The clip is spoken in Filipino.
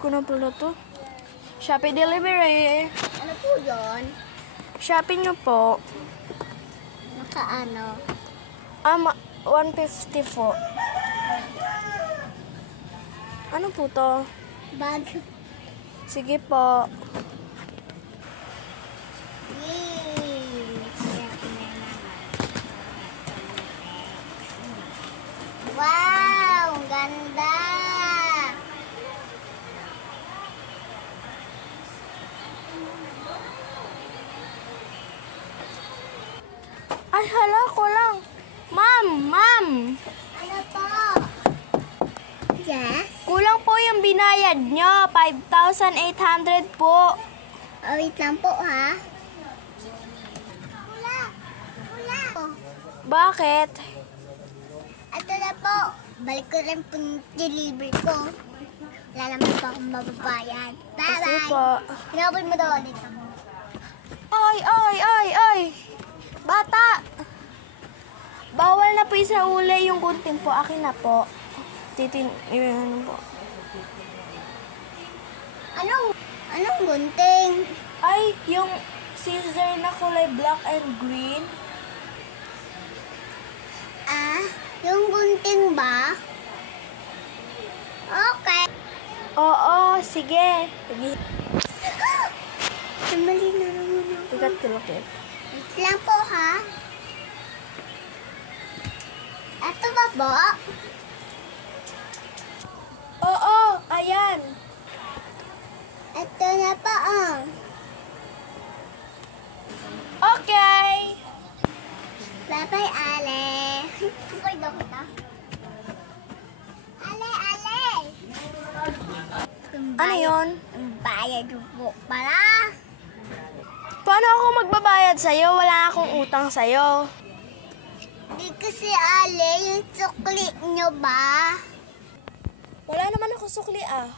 Kuno pala to. Shopee delivery. Ano po yun? Shopee nyo po. Nakaano? 150 po. Ano po to? Bag. Sige po. Wow! Ganda! Ay, hala ko lang. Ma'am! Ano po? Yes? Kulang po yung binayad nyo. 5,800 po. Oh, wait lang po, ha? Wala. Bakit? Ito na po. Balik ko rin po yung delivery ko. Wala naman po akong mababayad. Kasi Bye-bye. po. Hinabol mo daw ulit ako. Ay! Bata! Bawal na po sa uli yung gunting po. Akin na po. Ano po? Anong gunting? Ay, yung scissor na kulay black and green. Yung gunting ba? Okay. Oo, sige. Mali na naman ako. Tigat kilokit. Wait lang po, ha? Ito ba po? Oo, ayan. Ito na po, Okay. Bye-bye, Ale. Okay daw kita. Ale! Ano yun? Ang bayad po pala. Paano ako magbabayad sa'yo? Wala akong utang sa'yo. Di kasi, Ale, yung sukli nyo ba? Wala naman ako sukli ah.